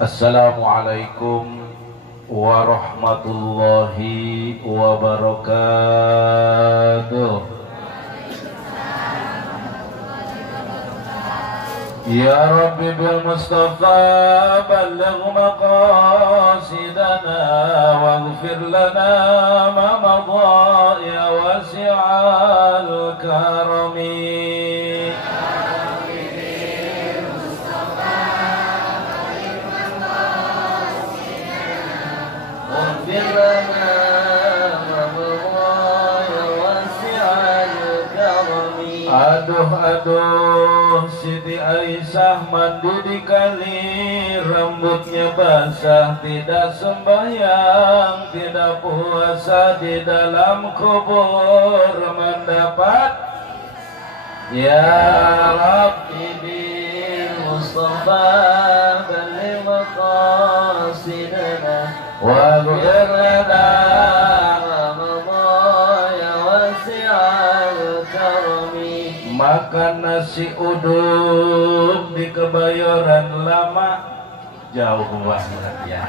Assalamualaikum warahmatullahi wabarakatuh. Ya Rabbi bil Mustafa balligh maqasidana waghfir lana ma madha ya wasi'al karami. Aduh, Siti Aisyah mandi di kali, rambutnya basah, tidak sembahyang, tidak puasa di dalam kubur mendapat. Ya Rabbi bil Mustafa balligh maqasidana waghfir lana makan nasi uduk di Kebayoran Lama jauh banget ya.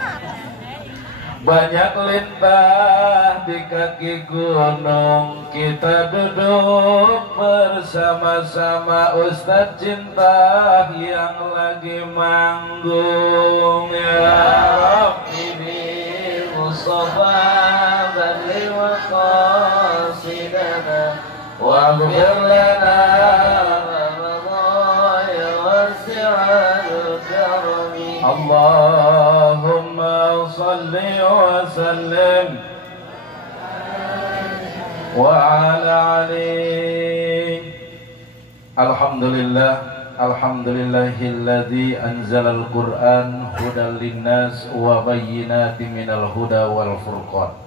Banyak lintah di kaki gunung, kita duduk bersama-sama Ustadz cinta yang lagi manggung. Ya Rabbi bil Mustafa balligh maqasidana waghfir lana Allahumma salli wa sallim wa ala ali. Alhamdulillahilladzi anzalal Qur'an hudan linnas wa bayyinatin minal huda wal furqan.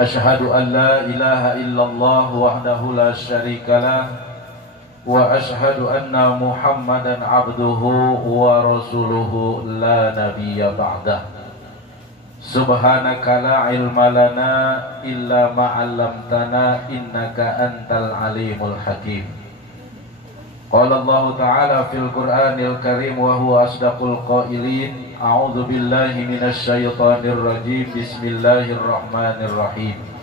Asyhadu an la ilaha illallah wahdahu la syarikalah wa asyhadu anna Muhammadan abduhu wa rasuluhu la nabiyya ba'dah. Subhanaka la ilma lana illa ma 'allamtana innaka antal alimul hakim. Qala Allah ta'ala fil Qur'anil Karim wa huwa asdaqul qailin. A'udzu billahi minasy syaithanir rajim. Bismillahirrahmanirrahim.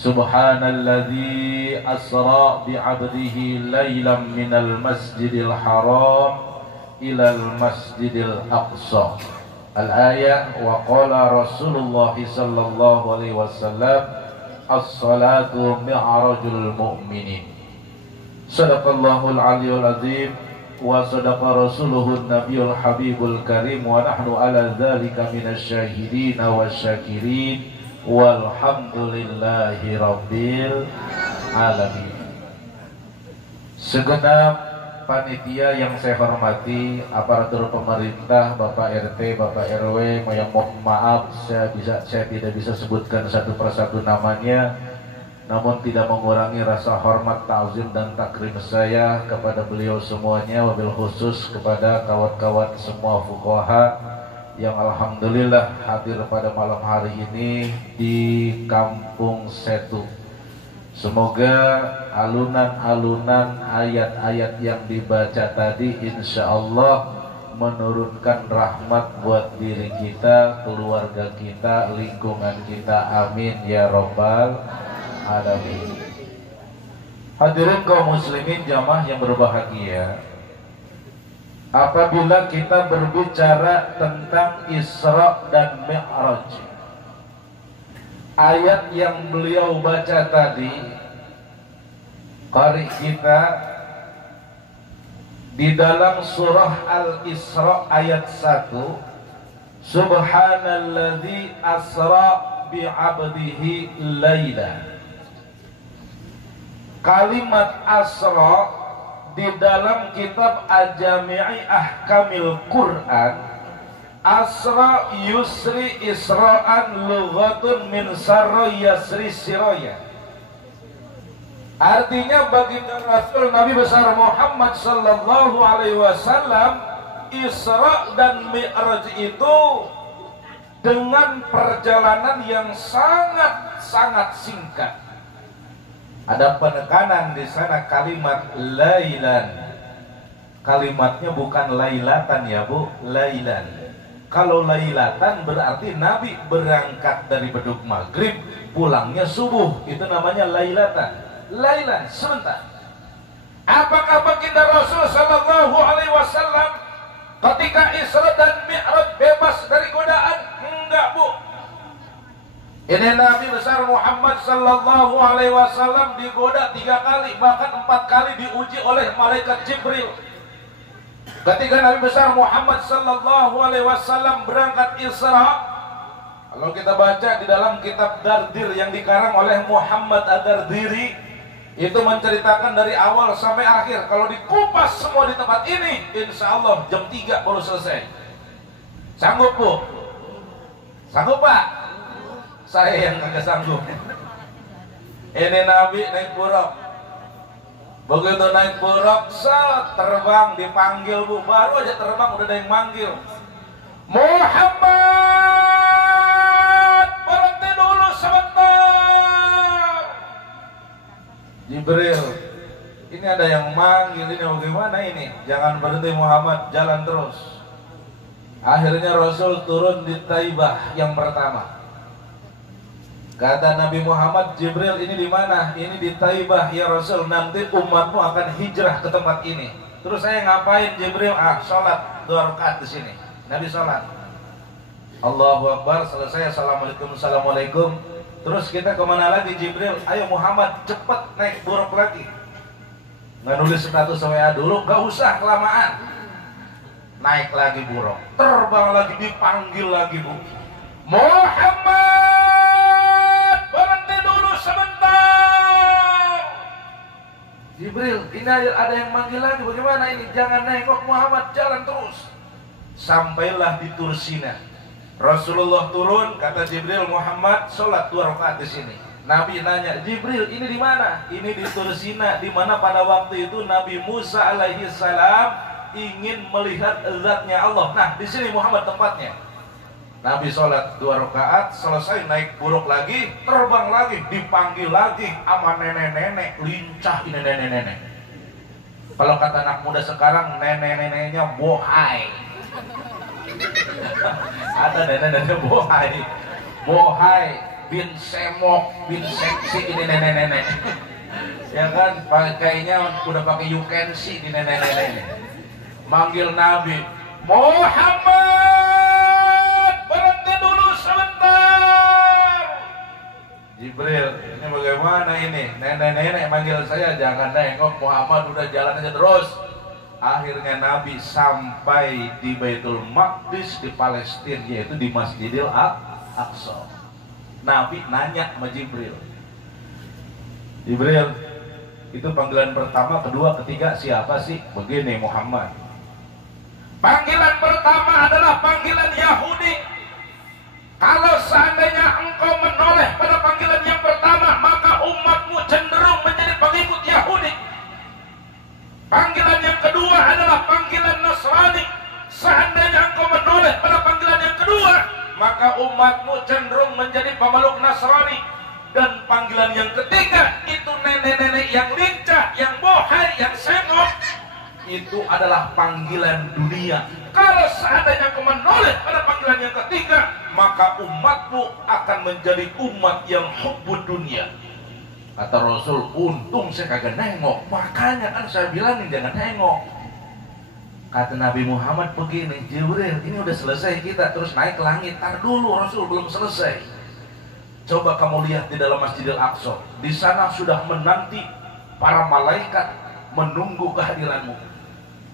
Subhanalladzi asra bi'abdihi lailan minal masjidil haram ilal masjidil aqsa. Al-ayah wa qala Rasulullah sallallahu alaihi wasallam as-salatu mi'rajul mu'minin. Sadaqallahul aliyyul azim wa sadaqa rasuluhun nabiyul habibul karim wa nahnu ala dzalika minasyahidin wasyakirin walhamdulillahi rabbil alamin. Segenap panitia yang saya hormati, aparatur pemerintah, Bapak RT, Bapak RW, yang mohon maaf saya tidak bisa sebutkan satu persatu namanya, namun tidak mengurangi rasa hormat, ta'zim dan takrim saya kepada beliau semuanya, wabil khusus kepada kawan-kawan semua fuqaha yang alhamdulillah hadir pada malam hari ini di Kampung Setu. Semoga alunan-alunan ayat-ayat yang dibaca tadi insya Allah menurunkan rahmat buat diri kita, keluarga kita, lingkungan kita. Amin ya Rabbal alamin. Hadirin kaum muslimin jamaah yang berbahagia, apabila kita berbicara tentang Isra dan Mi'raj, ayat yang beliau baca tadi, qari kita di dalam surah Al-Isra ayat 1, Subhanalladzi asra bi'abdihi laila. Kalimat asra di dalam kitab Al-Jami'i Ahkamil Quran, asra yusri isra'an lughatun min sarra yasri siraya. Artinya baginda Rasul Nabi besar Muhammad sallallahu alaihi wasallam, Isra dan Mi'raj itu dengan perjalanan yang sangat singkat. Ada penekanan di sana kalimat lailan. Kalimatnya bukan lailatan ya Bu, lailan. Kalau lailatan berarti Nabi berangkat dari beduk maghrib, pulangnya subuh. Itu namanya lailatan. Lailan, sebentar. Apakah baginda Rasul sallallahu alaihi wasallam ketika Isra dan Mi'raj bebas dari godaan? Enggak, Bu. Ini Nabi besar Muhammad sallallahu alaihi wasallam digoda 3 kali, bahkan 4 kali diuji oleh malaikat Jibril. Ketika Nabi besar Muhammad sallallahu alaihi wasallam berangkat Isra, kalau kita baca di dalam kitab Dardir yang dikarang oleh Muhammad Ad-Dardiri, itu menceritakan dari awal sampai akhir. Kalau dikupas semua di tempat ini, insya Allah jam 3 baru selesai. Sanggup, Bu? Sanggup, Pak? Saya yang kagak sanggup. Ini Nabi naik buruk. Begitu naik buruk, terbang, dipanggil, Bu. Baru aja terbang udah ada yang manggil. Muhammad, berhenti dulu sebentar. Jibril, ini ada yang manggil, ini bagaimana ini? Jangan berhenti Muhammad, jalan terus. Akhirnya Rasul turun di Taibah yang pertama. Kata Nabi Muhammad, Jibril, ini di mana? Ini di Taibah ya Rasul. Nanti umatmu akan hijrah ke tempat ini. Terus saya ngapain Jibril? Sholat 2 rakaat di sini. Nabi sholat. Allahu Akbar, selesai. Assalamualaikum, assalamualaikum. Terus kita kemana lagi Jibril? Ayo Muhammad, cepat naik buruk lagi. Nggak nulis status WA dulu, nggak usah kelamaan. Naik lagi buruk, terbang lagi, dipanggil lagi, Bu. Muhammad, berhenti dulu sebentar. Jibril, ini ada yang manggil lagi, bagaimana ini? Jangan nengok Muhammad, jalan terus. Sampailah di Tursina. Rasulullah turun, kata Jibril, Muhammad sholat 2 rakaat di sini. Nabi nanya, Jibril, ini di mana? Ini di Tursina, di mana pada waktu itu Nabi Musa alaihi salam ingin melihat zatnya Allah. Nah, di sini Muhammad tempatnya. Nabi sholat 2 rakaat, selesai naik buruk lagi, terbang lagi, dipanggil lagi sama nenek-nenek, lincah ini nenek-nenek. Kalau kata anak muda sekarang, nenek-neneknya bohai. Ada nenek-nenek bohai, bohai, bin semok, bin seksi ini nenek-nenek. Ya kan, pakainya udah pakai you can see di nenek-nenek. Manggil Nabi, Muhammad, berhenti dulu sebentar. Jibril, ini bagaimana ini? Nenek-nenek manggil saya, jangan nengok Muhammad, udah jalan aja terus. Akhirnya Nabi sampai di Baitul Maqdis di Palestina, yaitu di Masjidil Aqsa. Nabi nanya sama Jibril, Jibril, itu panggilan pertama, kedua, ketiga siapa sih? Begini Muhammad. Panggilan pertama adalah panggilan Yahudi. Kalau seandainya engkau menoleh pada panggilan yang pertama, maka umatmu cenderung menjadi pengikut Yahudi. Panggilan yang kedua adalah panggilan Nasrani. Seandainya engkau menoleh pada panggilan yang kedua, maka umatmu cenderung menjadi pemeluk Nasrani. Dan panggilan yang ketiga, itu nenek-nenek yang lincah, yang bohai, yang sengok, itu adalah panggilan dunia. Kalau seandainya engkau menoleh pada panggilan yang ketiga, maka umatmu akan menjadi umat yang hubbud dunia. Kata Rasul, untung saya kagak nengok, makanya kan saya bilangin jangan nengok. Kata Nabi Muhammad begini, Jibril, ini udah selesai kita, terus naik ke langit. Tar dulu, Rasul belum selesai. Coba kamu lihat di dalam Masjidil Aqsa, di sana sudah menanti para malaikat menunggu kehadiranmu.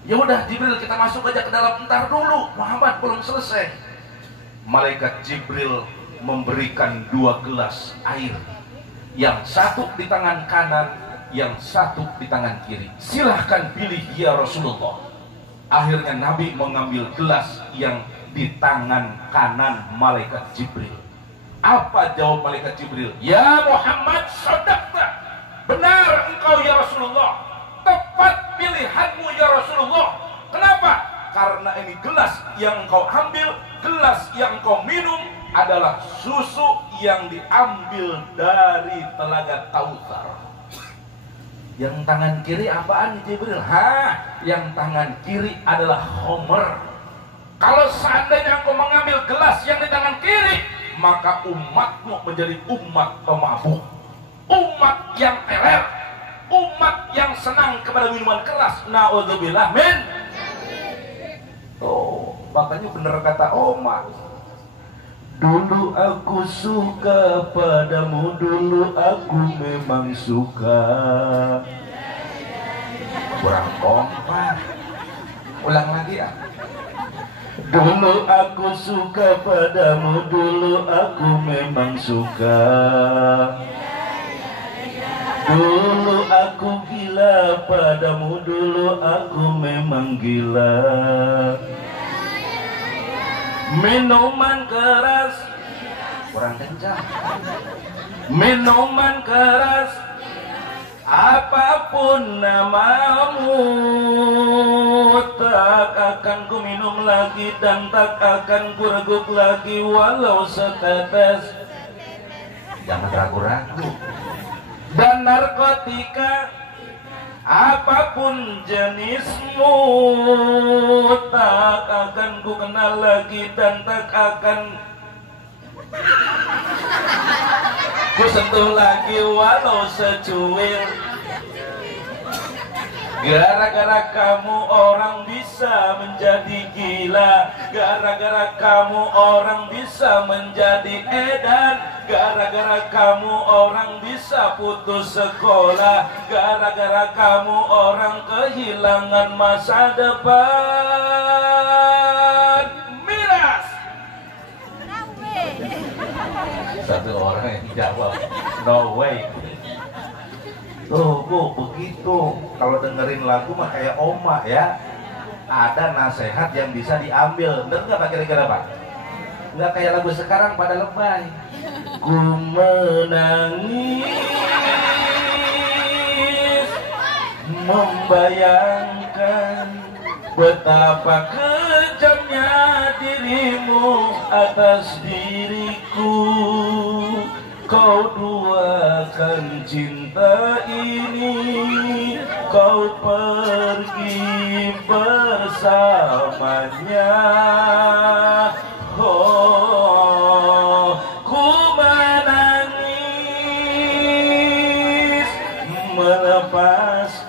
Ya udah Jibril, kita masuk aja ke dalam. Entar dulu, Muhammad belum selesai. Malaikat Jibril memberikan 2 gelas air, yang satu di tangan kanan, yang satu di tangan kiri. Silahkan pilih ya Rasulullah. Akhirnya Nabi mengambil gelas yang di tangan kanan malaikat Jibril. Apa jawab malaikat Jibril? Ya Muhammad, sadaqta. Benar engkau ya Rasulullah. Tepat pilihanmu ya Rasulullah. Kenapa? Karena ini gelas yang engkau ambil, gelas yang engkau minum adalah susu yang diambil dari telaga Kautsar. Yang tangan kiri apaan Jibril? Yang tangan kiri adalah Homer. Kalau seandainya engkau mengambil gelas yang di tangan kiri, maka umatmu menjadi umat pemabuk, umat yang teler, umat yang senang kepada minuman keras. Na'udzubillah min. Oh, makanya bener kata Oma. Dulu aku suka padamu, dulu aku memang suka. Kurang kompak. Ulang lagi ya. Dulu aku suka padamu, dulu aku memang suka. Dulu aku gila padamu, dulu aku memang gila. Minuman keras, kurang kencang. Minuman keras, apapun namamu, tak akan ku minum lagi dan tak akan ku reguk lagi walau setetes. Jangan ragu-ragu. Dan narkotika, apapun jenismu, tak akan ku kenal lagi dan tak akan ku sentuh lagi walau secuil. Gara-gara kamu orang bisa menjadi gila, gara-gara kamu orang bisa menjadi edan, gara-gara kamu orang bisa putus sekolah, gara-gara kamu orang kehilangan masa depan. Miras. Satu orang yang jawab, no way. Tuh Bu, begitu. Kalau dengerin lagu mah kayak Oma ya. Ada nasihat yang bisa diambil. Bener nggak Pak kira-kira Pak? Nggak kayak lagu sekarang pada lebay. Ku menangis membayangkan betapa kejamnya dirimu atas diriku. Kau duakan cinta ini, kau pergi bersamanya. Oh, ku menangis melepaskan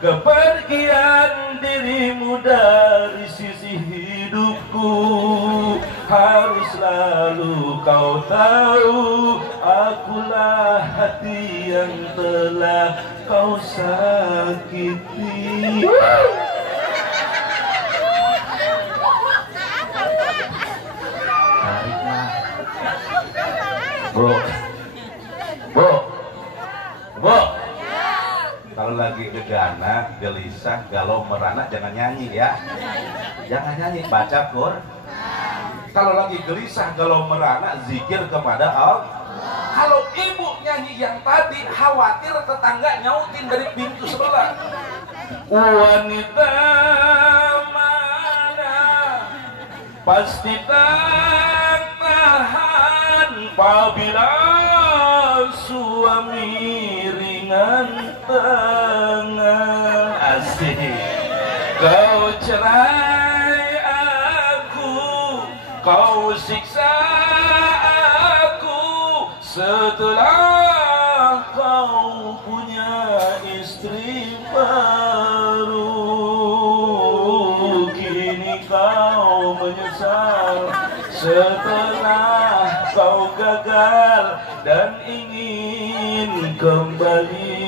kepergian dirimu dari sisi hidupku. Harus selalu kau tahu, akulah hati yang telah kau sakiti. Bro, kalau lagi gegana, gelisah, galau, merana jangan nyanyi ya. Jangan nyanyi, baca Quran. Kalau lagi gelisah, galau, merana, zikir kepada Allah. Kalau ibu nyanyi yang tadi, khawatir tetangga nyautin dari pintu sebelah. Wanita mana pasti tak tahan apabila suami ringan tangan. Asik. Kau cerai aku, kau siksa aku, setelah kau punya istri baru. Kini kau menyesal setelah kau gagal dan ingin kembali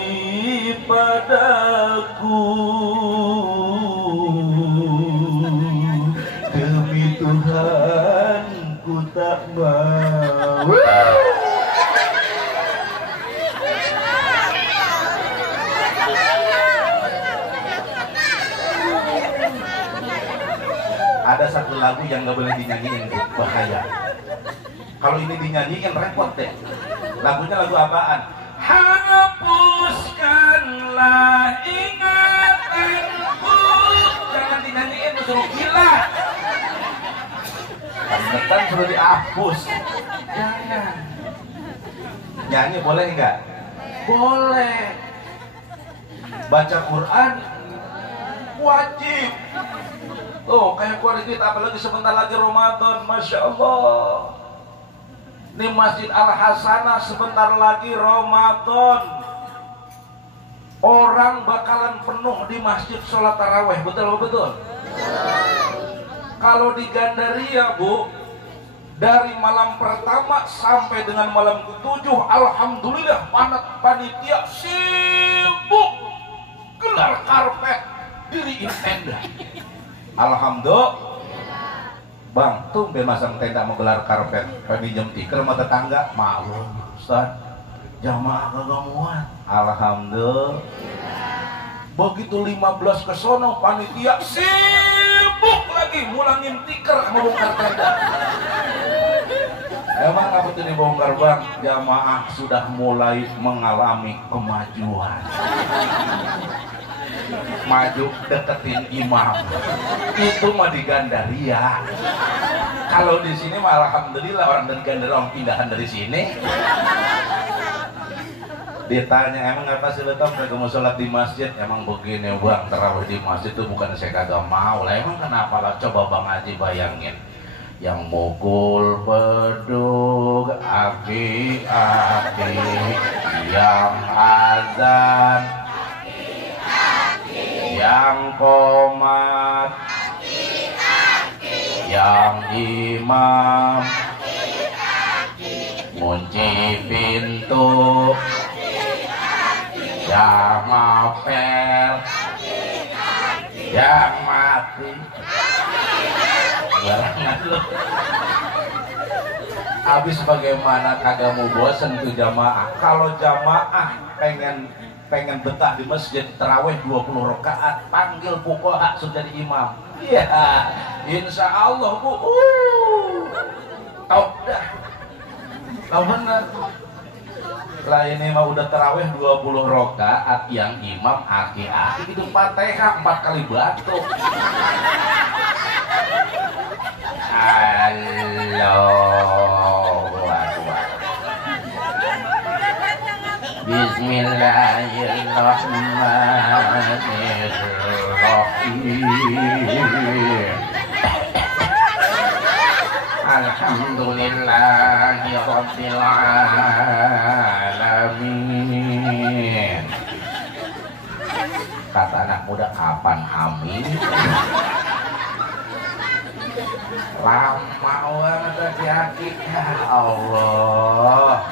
padaku. Demi Tuhan ku tak mau. Ada satu lagu yang gak boleh dinyanyiin, bahaya. Kalau ini dinyanyiin repot deh. Lagunya lagu apaan? Hapuskanlah ingatanku. Jangan dinyanyiin, suruh gila. Ingetan suruh dihapus. Jangan. Nyanyi boleh nggak? Boleh. Baca Quran wajib. Tuh kayak keluar duit apalagi sebentar lagi Ramadan, Masya Allah. Ini Masjid Al-Hasanah sebentar lagi Ramadan. Orang bakalan penuh di masjid sholat taraweh, betul? Kalau di Gandaria, Bu, dari malam pertama sampai dengan malam ke-7, alhamdulillah panitia sibuk gelar karpet, diriin tenda. Alhamdulillah. Bang, tumben masang tenda menggelar karpet, pinjem tikar sama tetangga, malu Ustaz, jamaah kagak muat. Alhamdulillah. Begitu 15 ke sono, panitia sibuk lagi mulangin tikar sama bongkar tenda. Emang apa tuh dibongkar Bang? Jamaah sudah mulai mengalami kemajuan. Maju deketin imam. Itu mah di Gandaria. Kalau di sini mah alhamdulillah orang dari Gandaria orang pindahan dari sini. Ditanya emang apa sih betul mereka mau sholat di masjid? Emang begini Bang, tarawih di masjid itu bukan saya kagak mau lah. Emang kenapa lah? Coba Bang Haji bayangin, yang mukul bedug aki-aki, yang azan, yang qomat, yang imam, kunci pintu, yang ngapel, yang mati. Habis bagaimana kagak mau bosen tuh jamaah. Kalau jamaah pengen betah di masjid tarawih 20 rakaat, panggil fuqaha sudah jadi imam. Iya, insya Allah Bu. Tahu dah. Tahu benar. Lah ini mah udah tarawih 20 rakaat, yang imam aki-aki itu Fatihah 4 kali batuk. Allahu Akbar. Bismillahirrahmanirrahim. Alhamdulillahi Rabbil Alamin. Kata anak muda, kapan hamil? Lama banget hati-hati. Ya Allah.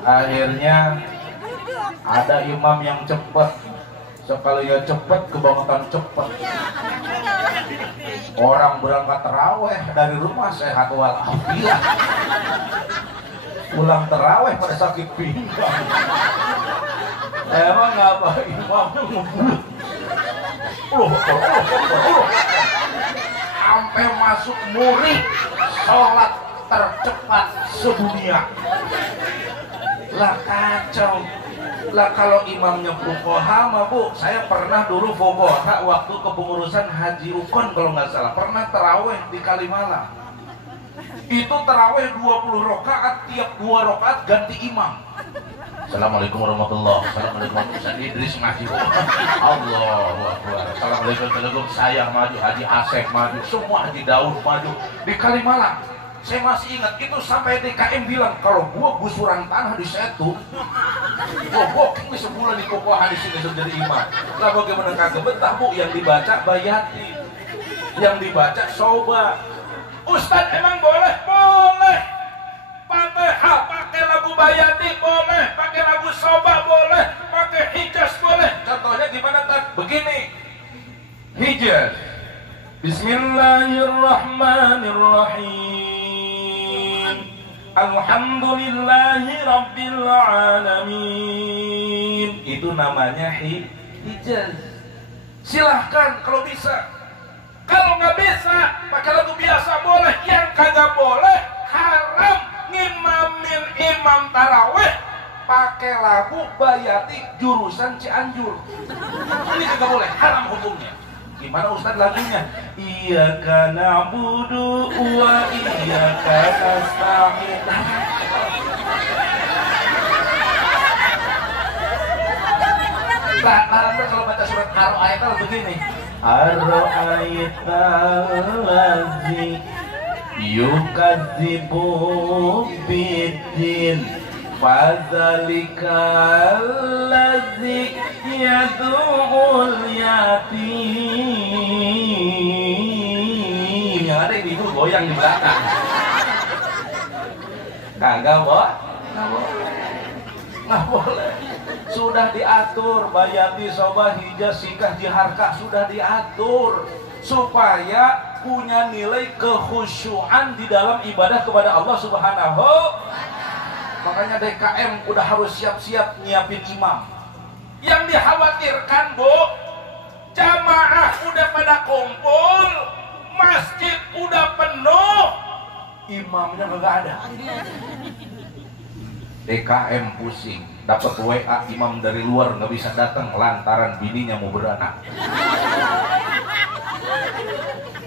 Akhirnya ada imam yang cepat. Sekalinya cepat, kebangetan cepat. Orang berangkat taraweh dari rumah sehat walafiat. Pulang taraweh pada sakit pinggang. Emang ngapa imamnya ngebulut? Sampai masuk murid sholat tercepat sedunia. Lah kacau. Lah kalau imamnya fuqaha mah Bu, saya pernah dulu fuqaha waktu kepengurusan Haji Ukon kalau nggak salah, pernah taraweh di Kalimalang. Itu taraweh 20 rakaat, tiap 2 rakaat ganti imam. Assalamualaikum warahmatullahi wabarakatuh. Assalamualaikum Idris maju. Allahu Akbar. Assalamualaikum. Saya maju, Haji Asep maju, semua Haji Daud maju di Kalimalang. Saya masih ingat itu sampai DKM bilang kalau gua gusuran tanah di Setu, gua booking sebulan di Kokoha di sini sudah jadi imam. Lah bagaimana kagak betah Bu, yang dibaca Bayati, yang dibaca Soba. Ustadz emang boleh? Boleh. Fatihah pakai lagu Bayati boleh, pakai lagu Soba boleh, pakai Hijaz boleh. Contohnya gimana tak? Begini, Hijaz. Bismillahirrahmanirrahim. Alhamdulillahi Rabbil Alamin. Itu namanya Hijaz. Silahkan kalau bisa. Kalau nggak bisa, pakai lagu biasa boleh. Yang kagak boleh, haram ngimamin imam taraweh pakai lagu Bayati jurusan Cianjur. Ini kagak boleh, haram hukumnya. Gimana Ustaz lagunya? Iyyaka na'budu wa iyyaka nasta'in. Anda kalau baca surat Ar-Ayat begini. Ar-Ayat lazi yukadzibu biddin fadzalikal ladzi yad'ul yatim. Yang ada ibu goyang di belakang. Kagak boleh. Nggak boleh. Sudah diatur bayati sobah hijah sikah diharka, sudah diatur supaya punya nilai kekhusyuan di dalam ibadah kepada Allah Subhanahu. Makanya DKM udah harus siap-siap nyiapin imam. Yang dikhawatirkan Bu, jamaah udah pada kumpul, masjid udah penuh, imamnya nggak ada. DKM pusing, dapat WA imam dari luar nggak bisa datang lantaran bininya mau beranak.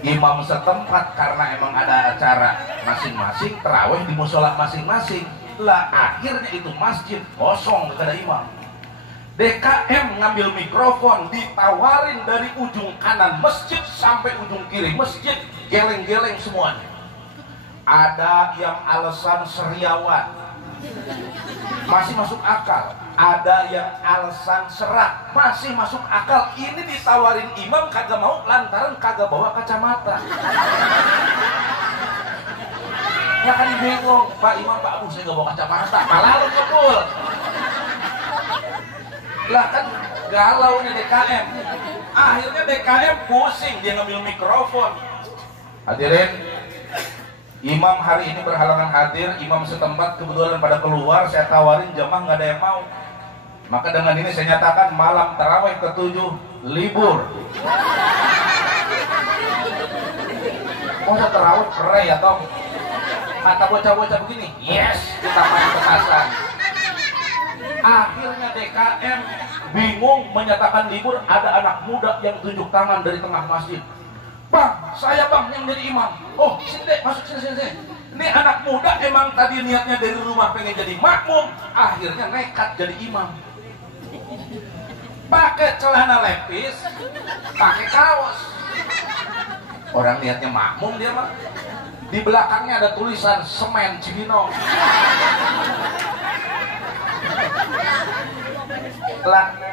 Imam setempat karena emang ada acara masing-masing, terawih di musola masing-masing. Lah akhirnya itu masjid kosong, gak ada imam. DKM ngambil mikrofon, ditawarin dari ujung kanan masjid sampai ujung kiri masjid, geleng-geleng semuanya. Ada yang alasan seriawan, masih masuk akal. Ada yang alasan serak, masih masuk akal. Ini ditawarin imam kagak mau lantaran kagak bawa kacamata. Ya kan bingung, Pak Imam, Pak Abu, saya gak bawa kacamata, malah lu kebul. Lah kan galau nih DKM. Akhirnya DKM pusing, dia ngambil mikrofon. Hadirin, imam hari ini berhalangan hadir, imam setempat kebetulan pada keluar, saya tawarin jamaah nggak ada yang mau. Maka dengan ini saya nyatakan malam tarawih ke-7 libur. Masa tarawih keren ya Tom? Kata bocah-bocah begini, yes, kita main petasan. Akhirnya DKM bingung menyatakan libur, ada anak muda yang tunjuk tangan dari tengah masjid. Bang, saya bang yang jadi imam. Oh, sini deh, masuk sini. Ini anak muda emang tadi niatnya dari rumah pengen jadi makmum, akhirnya nekat jadi imam. Pakai celana lepis, pakai kaos. Orang niatnya makmum dia mah. Di belakangnya ada tulisan semen Cibinong.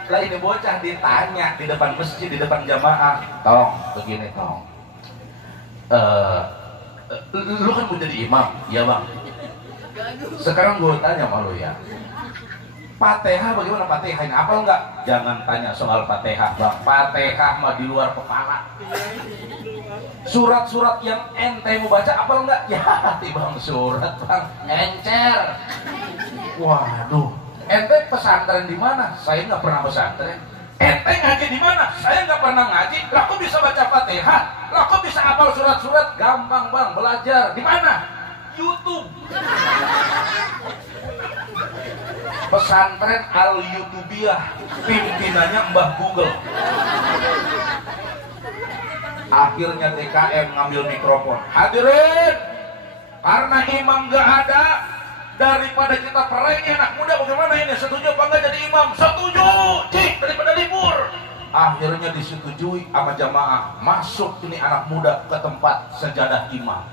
Lah ini bocah ditanya di depan masjid, di depan jamaah, Tong, begini Tong. Lu kan mau jadi imam, iya bang. Sekarang gue tanya sama lu ya, Fatihah bagaimana Fatihah ini? Apal enggak? Jangan tanya soal Fatihah bang. Fatihah mah di luar kepala. Surat-surat yang ente mau baca apal enggak? Ya hati bang, surat bang, encer. Waduh, ente pesantren di mana? Saya nggak pernah pesantren. Ente ngaji di mana? Saya nggak pernah ngaji. Lah kok bisa baca Fatihah? Lah kok bisa hafal surat-surat? Gampang bang, belajar. Di mana? YouTube. Pesantren Al-Youtubiyah, pimpinannya Mbah Google. Akhirnya DKM ngambil mikrofon. Hadirin, karena imam gak ada, daripada kita perengin anak muda, bagaimana ini? Setuju apa enggak jadi imam? Setuju, cik, daripada libur. Akhirnya disetujui sama jamaah. Masuk ini anak muda ke tempat sejadah imam.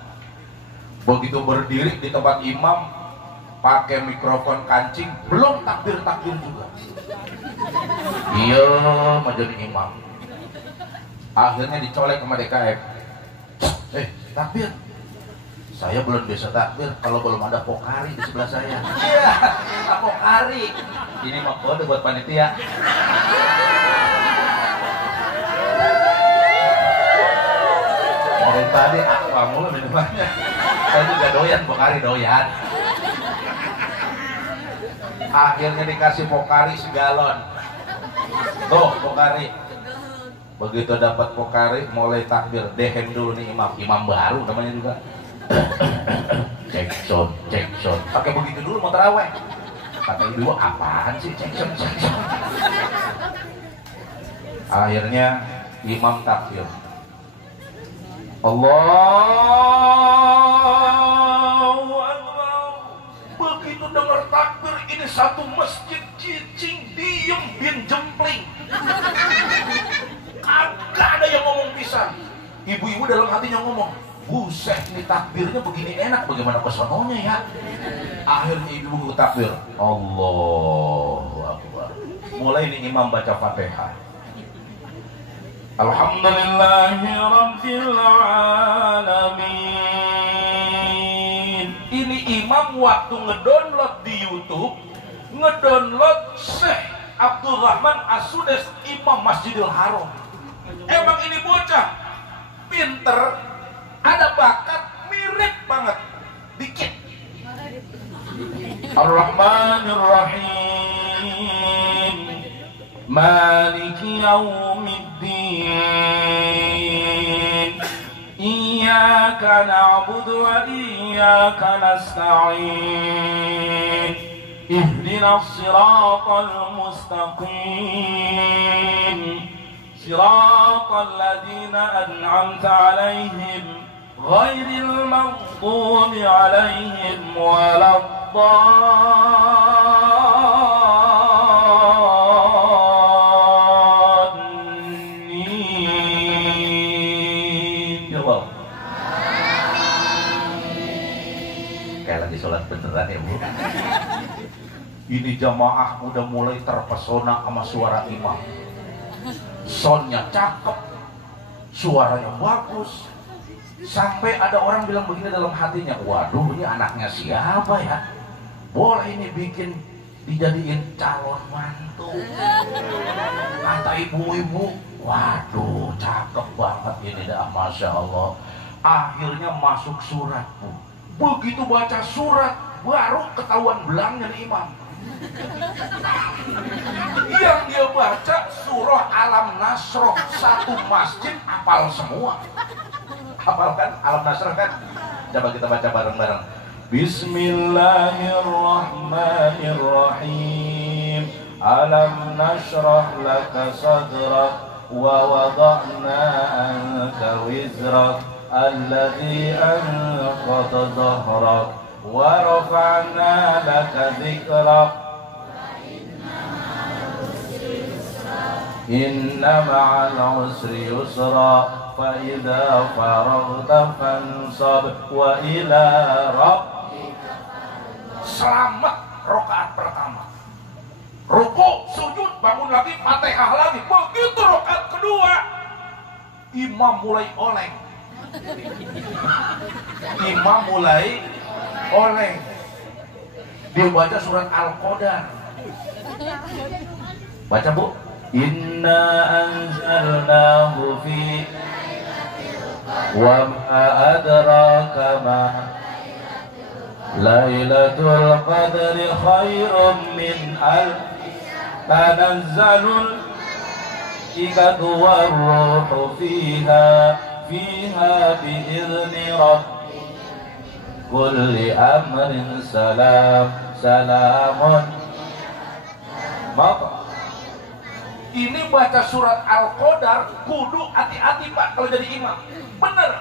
Begitu berdiri di tempat imam, pakai mikrofon kancing, belum takbir-takbir juga. Iya, mau jadi imam. Akhirnya dicolek sama DKM. Takbir. Saya belum bisa takbir kalau belum ada pokari di sebelah saya. Iya, pokari. Ini mah kode buat panitia. Dari tadi kamu lebih depannya. Saya juga doyan pokari, doyan. Akhirnya dikasih pokari segalon. Tuh pokari. Begitu dapat pokari, mulai takbir, dehem dulu nih imam baru namanya juga. Cek sound. Pakai begitu dulu mau taraweh. Kata ibu, apaan sih cek sound? Akhirnya imam takbir. Allahu Akbar. Begitu dengar takbir, ini satu masjid cicing diem bin jempling. dalam hatinya ngomong, buset ini takbirnya begini enak, bagaimana kesononya ya. Akhirnya ibu takbir, Allahu Akbar. Mulai ini imam baca Fatihah. Alhamdulillahi Rabbil Alamin. Ini imam waktu ngedownload di YouTube, ngedownload Syekh Abdul Rahman As-Sudes, Imam Masjidil Haram. Emang ini bocah pinter, ada bakat, mirip banget, dikit. Ar-Rahmanir Rahim, Maliki Yaumiddin, Iyyaka na'budu wa iyyaka nasta'in, Ihdinas siratal mustaqim, siratal ladzina an'amta 'alaihim ghairil maghdubi 'alaihim waladdallin. Ya Allah. Kayak lagi sholat beneran ya Bu. Ini jamaah udah mulai terpesona sama suara imam. Soundnya cakep, suaranya bagus. Sampai ada orang bilang begini dalam hatinya, waduh ini anaknya siapa ya? Boleh ini bikin dijadiin calon mantu. Kata ibu-ibu, waduh cakep banget ini dah, Masya Allah. Akhirnya masuk surat Bu. Begitu baca surat, baru ketahuan belangnya nih imam. Yang dia baca surah Alam Nasroh, satu masjid hafal semua. Hafal kan Alam Nasroh kan? Coba kita baca bareng-bareng. Bismillahirrahmanirrahim. Alam nashrah laka sadrak wa wada'na anka wizrak alladhi anqadha dhahrak wa rafa'na laka dhikrak. Inna ma'al usri yusra fa idza faragta fansab wa ila rabbika. Selamat rakaat pertama. Rukuk, sujud, bangun lagi, Fatihah lagi. Begitu rakaat kedua, imam mulai oleng. Imam mulai oleng. Dia baca surat Al-Qadar. Baca Bu. Inna anzalnahu fi wa ma adraka ma Lailatul Qadri khairum min tanazzalul malaikatu war-ruhu fiha bi'izni rabbihim kulli amrin salamun. Maka ini baca surat Al-Qadar kudu hati-hati Pak kalau jadi imam. Bener.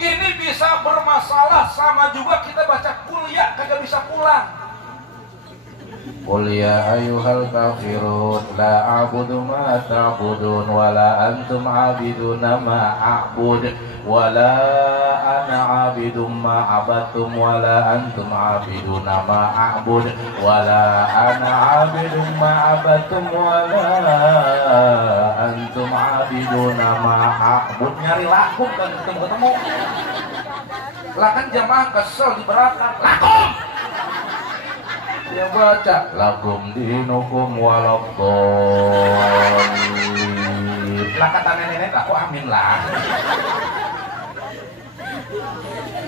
Ini bisa bermasalah sama juga kita baca kuliah kagak bisa pulang. Qul ya ayyuhal kafirun la a'budu ma ta'budun wa la antum 'abiduna ma a'bud wa la ana 'abidum ma 'abadtum wa la antum 'abiduna ma a'bud wa la ana 'abidum ma 'abadtum wa la antum 'abiduna ma a'bud. Nyari lakum kan ketemu. Lah kan jamaah kesel diberatkan. Lakum. Dia baca lakum dinukum waladdallin. Lah kata nenek aku amin lah.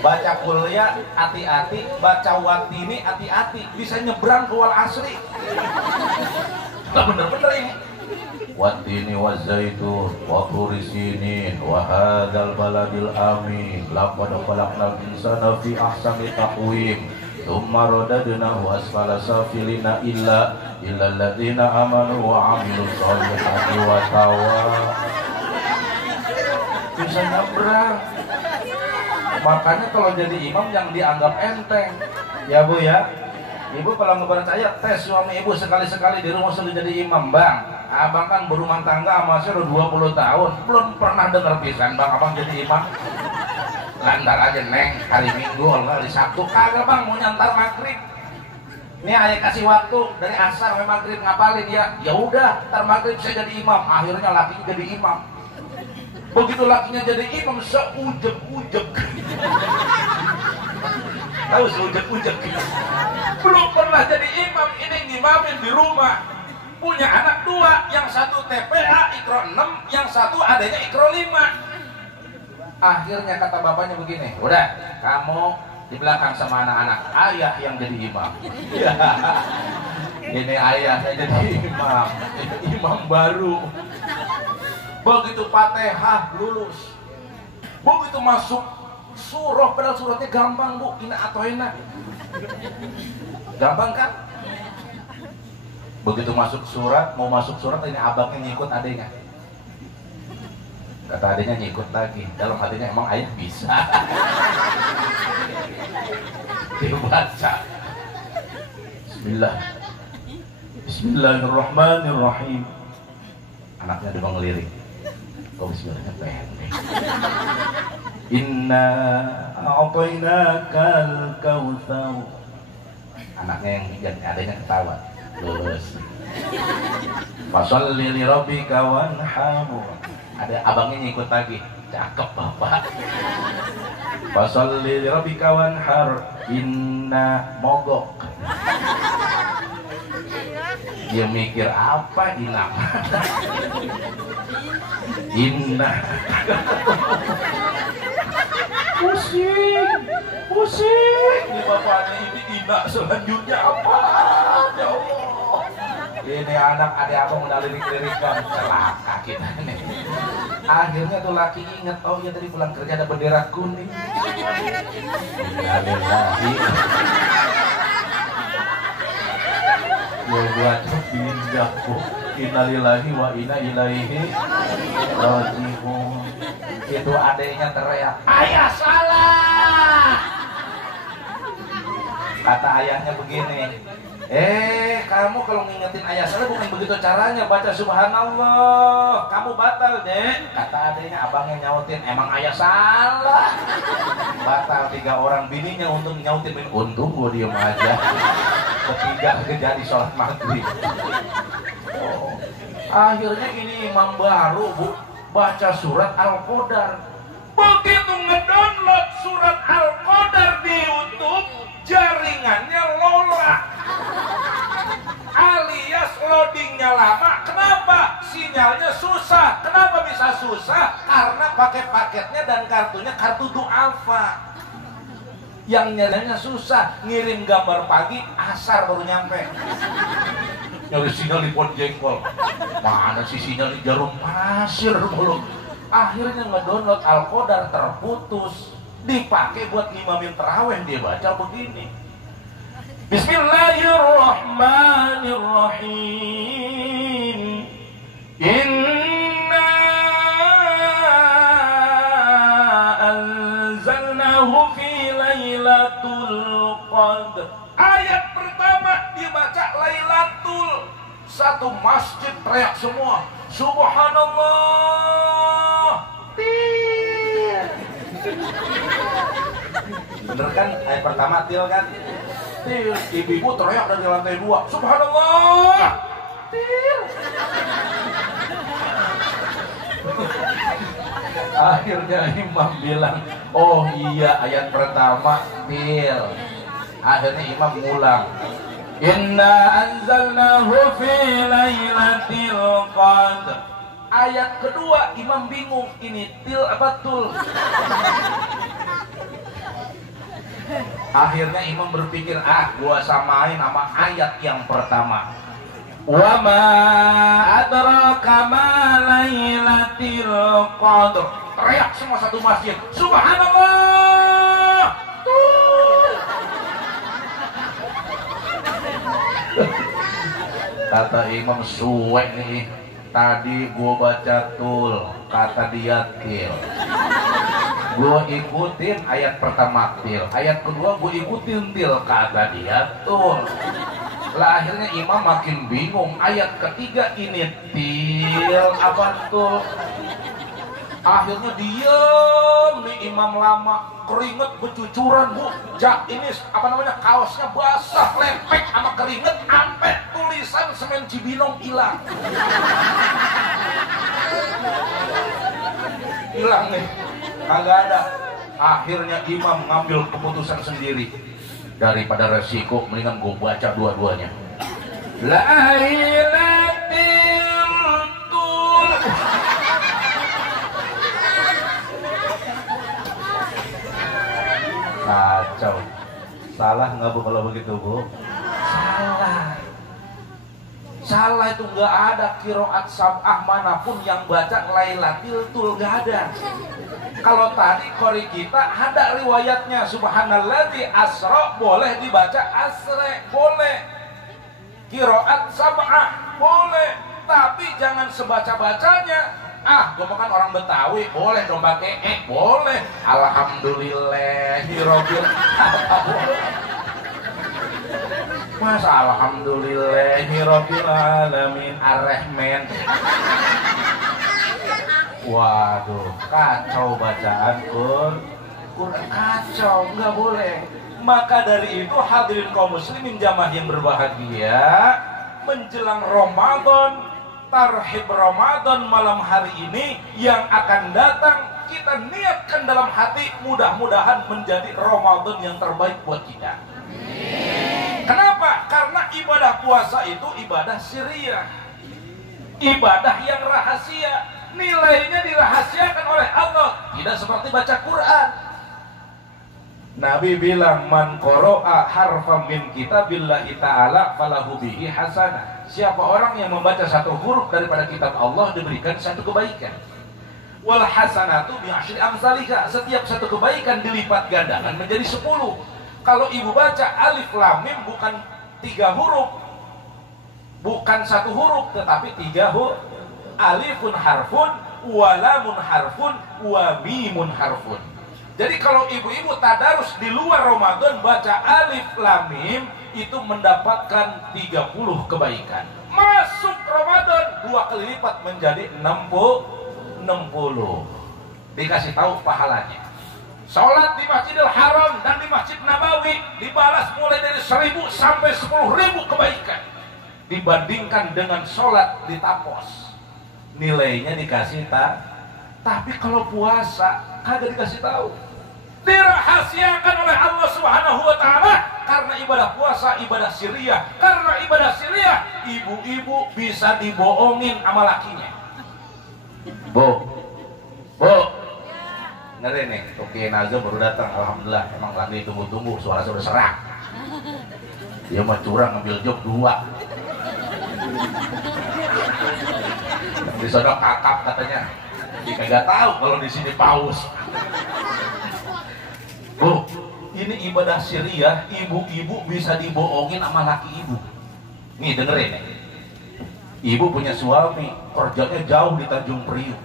Baca kuliah hati-hati, baca watini hati-hati, bisa nyebrang ke wal asri. Lah bener-bener ini. Watini wa zaitun wa turi sinin wa hadzal baladil amin laqad khalaqnal insana fi ahsani taqwim. Tsumma radadnahu asfala safilina illa alladziina amanu wa 'amilus shalihati wa bisa nyebrang. Makanya kalau jadi imam yang dianggap enteng ya Bu ya. Ibu kalau nggak percaya tes suami ibu sekali-sekali di rumah sudah jadi imam. Bang, abang kan berumah tangga sama saya udah 20 tahun belum pernah dengar pisan bang abang jadi imam. Lantar aja neng hari Minggu hari Sabtu kagak bang mau nyantar maghrib. Nih ayah kasih waktu dari asar sampai maghrib ngapalin ya. Ya udah, ntar maghrib saya jadi imam. Akhirnya lakinya jadi imam. Begitu lakinya jadi imam seujek-ujek. Tahu seujek-ujek? Belum pernah jadi imam, ini ngimamin di rumah. Punya anak 2, yang satu TPA Ikro 6, yang satu adanya Ikro 5. Akhirnya kata bapaknya begini, udah kamu di belakang sama anak-anak, ayah yang jadi imam. Ya, ini ayahnya jadi imam, imam baru. Begitu Fatihah lulus, begitu masuk surah, padahal suratnya gampang bu, ina atau enak, gampang kan? Begitu masuk surat, mau masuk surat ini abangnya ngikut adanya. Kata adanya ngikut lagi, dalam hatinya emang ayah bisa. Dibaca. Bismillah. Bismillahirrahmanirrahim. Anaknya udah ngelirik. Kok bismillahnya pendek. Inna a'tainakal kautsar. Anaknya yang adanya ketawa. Lulus. Fasholli li rabbika wanhar. Ada abangnya ngikut lagi. Cakep bapak. Fasholli li rabbika wanhar. Inna mogok. Dia mikir apa hilang. Inna. Pusing. Ini bapaknya ini Inna selanjutnya apa? Ya Allah. Ini anak adik abang udah lirik-lirikan, celaka kita nih. Akhirnya tuh laki inget, oh ya tadi pulang kerja ada bendera kuning. Innalillahi. Gua pindah bu. Innalillahi wa inna ilaihi raji'un. Itu adeknya teriak, ayah salah. Kata ayahnya begini, kamu kalau ngingetin ayah salah bukan begitu caranya, baca subhanallah, kamu batal deh. Kata adanya, abangnya nyautin, emang ayah salah. Batal 3 orang, bininya untuk nyautin, untung gue diem aja. Ketiga kejadi sholat maghrib. Oh. Akhirnya ini imam baru bu, baca surat Al-Qadar. Begitu ngedownload surat Al-Qadar di YouTube, jaringannya lorak. Alias loadingnya lama. Kenapa? Sinyalnya susah. Kenapa bisa susah? Karena pakai paketnya dan kartunya kartu duafa. Yang nyalanya susah. Ngirim gambar pagi, asar baru nyampe. Nyari sinyal di pohon jengkol. Mana sih sinyal di jarum pasir mulu. Akhirnya ngedownload Al-Qadar terputus. Dipakai buat ngimamin terawih, dia baca begini. Bismillahirrahmanirrahim. Inna anzalnahu fi lailatul qadr. Ayat pertama dibaca Lailatul. Satu masjid teriak semua, subhanallah. Bener kan? Ayat pertama til kan? Til, ibu-ibu teriak dari lantai 2, subhanallah. Til. Akhirnya imam bilang, oh iya ayat pertama til. Akhirnya imam ngulang, inna anzalnahu fi lailatul qadr. Ayat kedua imam bingung, ini til apa tul? Akhirnya imam berpikir, gua samain sama ayat yang pertama. Wa ma adraka ma lailatul qadr. Teriak semua satu masjid, subhanallah. Kata imam, suwe nih. Tadi gua baca tul, kata dia til. Gue ikutin ayat pertama til, ayat kedua gue ikutin til, kagak diatur. Lah akhirnya imam makin bingung, ayat ketiga ini til apa tuh? Akhirnya diem nih imam lama, keringet bercucuran bu, ini apa namanya, kaosnya basah lepek sama keringet, sampai tulisan semen Cibinong hilang. Hilang nih, kagak ada. Akhirnya imam ngambil keputusan sendiri, daripada resiko mendingan gue baca dua-duanya. Lailatul tul. Kacau. Salah nggak bu kalau begitu bu? Salah. Salah itu nggak ada. Qiraat sab'ah manapun yang baca Lailatul tul nggak ada. Kalau tadi qori kita ada riwayatnya, subhanalladzi asra boleh dibaca asre, boleh. Qiraat sab'ah boleh, tapi jangan sebaca-bacanya. Gue makan orang Betawi, boleh dong pakai boleh. Alhamdulillahirabbil alamin. Mas alhamdulillahirabbil alamin arrahman. Waduh, kacau bacaan Quran, kacau, nggak boleh. Maka dari itu hadirin kaum muslimin jamaah yang berbahagia, menjelang Ramadan, tarhib Ramadan malam hari ini yang akan datang, kita niatkan dalam hati, mudah-mudahan menjadi Ramadan yang terbaik buat kita. Kenapa? Karena ibadah puasa itu ibadah sirriyah, ibadah yang rahasia, nilainya dirahasiakan oleh Allah, tidak seperti baca Quran. Nabi bilang, man qara'a harfan min kitabillahi ta'ala falahu bihi hasanah. Siapa orang yang membaca satu huruf daripada kitab Allah diberikan satu kebaikan. Wal hasanatu bi'asyri amsalika. Setiap satu kebaikan dilipat gandakan menjadi 10. Kalau ibu baca alif lam mim bukan 3 huruf, bukan 1 huruf, tetapi 3 huruf. Alifun harfun, wa lamun harfun, wa mimun harfun. Jadi kalau ibu-ibu tadarus di luar Ramadan baca alif lam mim, itu mendapatkan 30 kebaikan. Masuk Ramadan 2 kali lipat menjadi 60. Dikasih tahu pahalanya. Sholat di Masjidil Haram dan di Masjid Nabawi dibalas mulai dari 1000 sampai 10.000 kebaikan. Dibandingkan dengan sholat di Tapos, nilainya dikasih tapi kalau puasa kagak dikasih tahu. Dirahasiakan oleh Allah Subhanahu wa taala karena ibadah puasa ibadah sirriyah. Karena ibadah sirriyah, ibu-ibu bisa dibohongin sama lakinya. Bu. Ngeri nih, Toki Nazam baru datang, alhamdulillah. Emang lagi tunggu-tunggu, suara sudah serak. Dia mah curang ngambil job 2. Di sana kakap katanya. Dia kagak tahu kalau di sini paus. Bu, ini ibadah sirriyah, ibu-ibu bisa dibohongin sama laki ibu. Nih dengerin nih. Ibu punya suami, kerjanya jauh di Tanjung Priuk.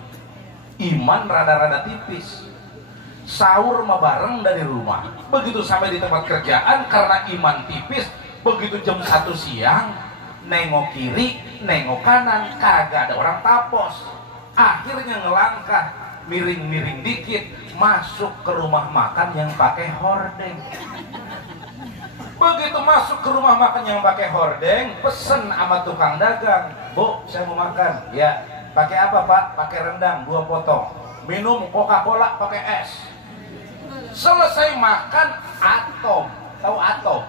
Iman rada-rada tipis. Sahur mah bareng dari rumah. Begitu sampai di tempat kerjaan karena iman tipis, begitu jam 1 siang, nengok kiri, nengok kanan, kagak ada orang Tapos. Akhirnya ngelangkah, miring-miring dikit, masuk ke rumah makan yang pakai hordeng. Begitu masuk ke rumah makan yang pakai hordeng, pesen sama tukang dagang, Bu, saya mau makan. Ya, pakai apa Pak? Pakai rendang 2 potong. Minum Coca-Cola pakai es. Selesai makan, atom. Tahu atom?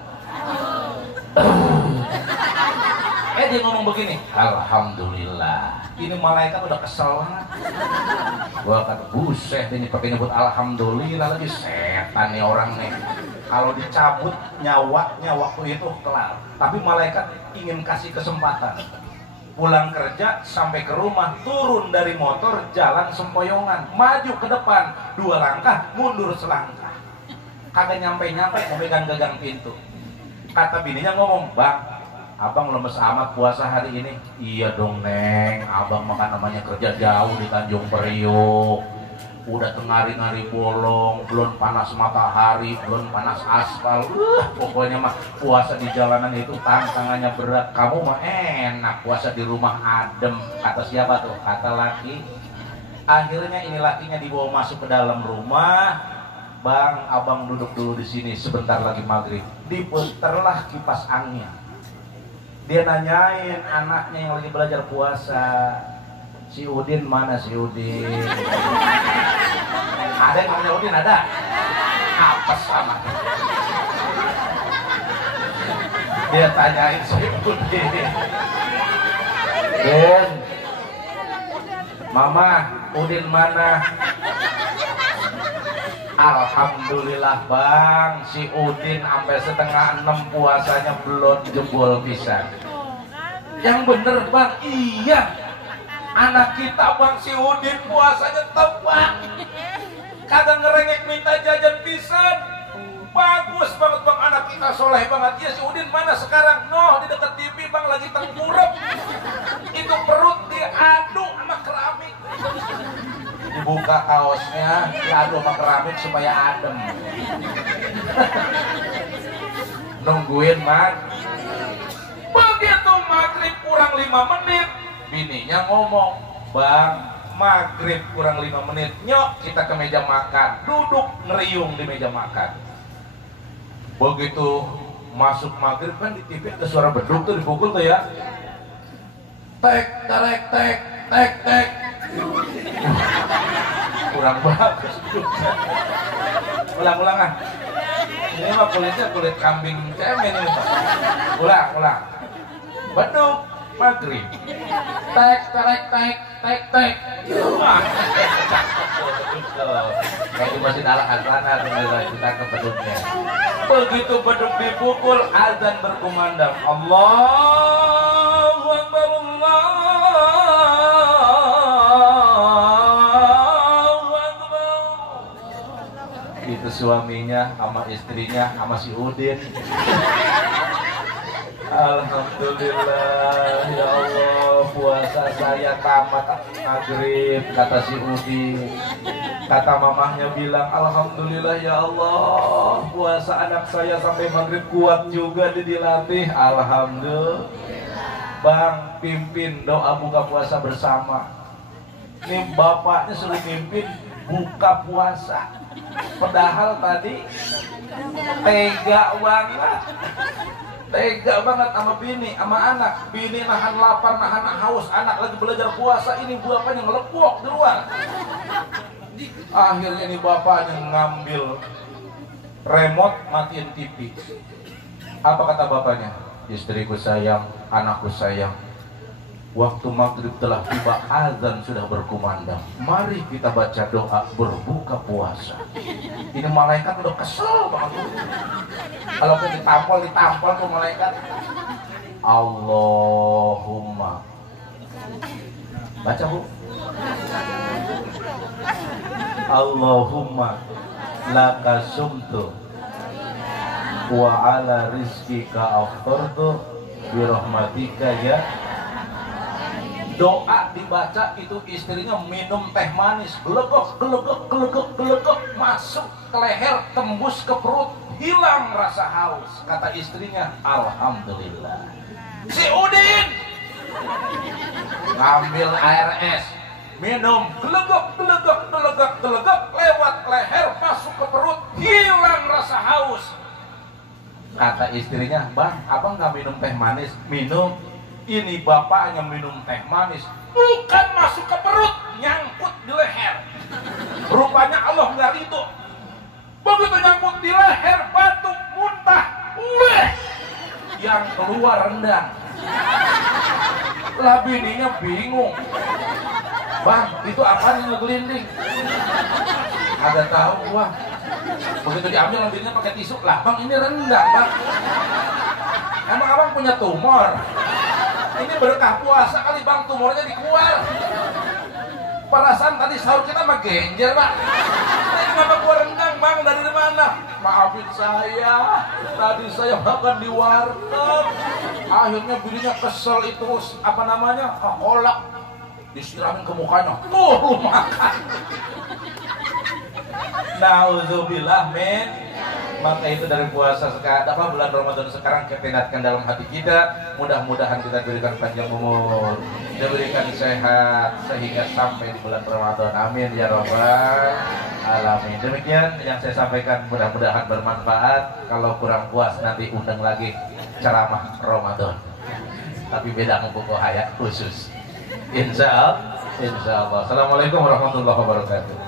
Dia ngomong begini, alhamdulillah. Ini malaikat udah kesel banget. Gua kata, buset ini pakai nyebut alhamdulillah lagi, setan nih orang nih. Kalau dicabut nyawanya waktu itu kelar. Tapi malaikat ingin kasih kesempatan. Pulang kerja sampai ke rumah, turun dari motor, jalan sempoyongan, maju ke depan 2 langkah, mundur selangkah. Kagak nyampe-nyampe memegang gagang pintu. Kata bininya ngomong, Bang, abang lemes amat puasa hari ini. Iya dong Neng, abang makan namanya kerja jauh di Tanjung Priuk. udah tengari-ngari bolong, belum panas matahari, belum panas aspal. Pokoknya mah puasa di jalanan itu tantangannya berat. Kamu mah enak puasa di rumah adem. Kata siapa tuh? Kata laki. Akhirnya ini lakinya dibawa masuk ke dalam rumah. Bang, abang duduk dulu di sini sebentar lagi maghrib. Diputerlah kipas angin. Dia nanyain anaknya yang lagi belajar puasa, si Udin mana si Udin? Ada yang namanya Udin ada? Apa sama? Dia tanyain si Udin. Den, Mama, Udin mana? Alhamdulillah bang, si Udin sampai setengah 6 puasanya belum jebol pisan. Yang bener bang, iya. Anak kita bang si Udin puasanya tepat. Kagak ngerengek minta jajan pisan. Bagus banget bang, anak kita soleh banget. Ya si Udin mana sekarang? Noh di dekat TV bang lagi tengkurap. Itu perut diadu sama keramik. Dibuka kaosnya, diadu sama keramik supaya adem. Nungguin mak. Begitu maghrib kurang 5 menit, bininya ngomong, bang, maghrib kurang 5 menit, nyok kita ke meja makan. Duduk ngeriung di meja makan. Begitu masuk maghrib kan di TV ada suara beduk tuh dipukul tuh ya. Tek, terek, tek, tek, tek. Kurang bagus. Ulang-ulang ah. Ini mah kulitnya kulit kambing cemen ini. Ulang. Beduk maghrib. Tek, terek, tek, tek, tek. Kayak di masjid Al-Hasanah kita ke beduknya. Begitu beduk dipukul, azan berkumandang. Allahu Akbar, Allahu Akbar. Itu suaminya sama istrinya sama si Udin. Alhamdulillah ya Allah, puasa saya tamat maghrib, kata si Udin. Kata mamahnya bilang, alhamdulillah ya Allah, puasa anak saya sampai maghrib kuat juga dilatih. Alhamdulillah. Bang, pimpin doa buka puasa bersama. Ini bapaknya suruh pimpin buka puasa. Padahal tadi tega banget. Tega banget sama bini, sama anak. Bini nahan lapar, nahan haus. Anak lagi belajar puasa, ini bapaknya ngelepok di luar. Akhirnya ini bapaknya ngambil remote, matiin TV. Apa kata bapaknya? Istriku sayang, anakku sayang, waktu maghrib telah tiba, azan sudah berkumandang. Mari kita baca doa berbuka puasa. Ini malaikat udah kesel banget. Kalau kita ditampol tuh malaikat. Allahumma. Baca bu. Allahumma laka sumtu wa ala rizkika aftartu birahmatika ya. Doa dibaca itu istrinya minum teh manis, gelegek masuk ke leher, tembus ke perut, hilang rasa haus. Kata istrinya, alhamdulillah. Si Udin ngambil air es, minum, gelegek, lewat leher, masuk ke perut, hilang rasa haus. Kata istrinya, bang, abang nggak minum teh manis? Minum. Ini bapaknya minum teh manis, bukan masuk ke perut, nyangkut di leher. Rupanya Allah nggak ridho. Begitu nyangkut di leher, batuk, muntah, yang keluar rendang. Lah bininya bingung. Bang, itu apa yang ngegelinding? Agak tahu gua. Begitu diambil ambilnya pakai tisu. Lah bang, ini rendang bang. Emang abang punya tumor? Ini berkah puasa kali bang, tumornya dikeluar. Perasaan tadi sahur kita mah genjer pak. Ini kenapa gua rendang bang, dari mana? Maafin saya, tadi saya makan di warteg. Akhirnya bininya kesel itu, apa namanya, kolak. disiramin ke mukanya, tuh makan. Nauzubillah min. Maka itu dari puasa sekarang, apa bulan Ramadan sekarang kita tindatkan dalam hati kita. Mudah-mudahan kita diberikan panjang umur, diberikan sehat sehingga sampai di bulan Ramadan. Amin ya rabbal alamin. Demikian yang saya sampaikan, mudah-mudahan bermanfaat. Kalau kurang puas nanti undang lagi ceramah Ramadan, tapi beda ngumpul hayat khusus. Insya Allah. Assalamualaikum warahmatullahi wabarakatuh.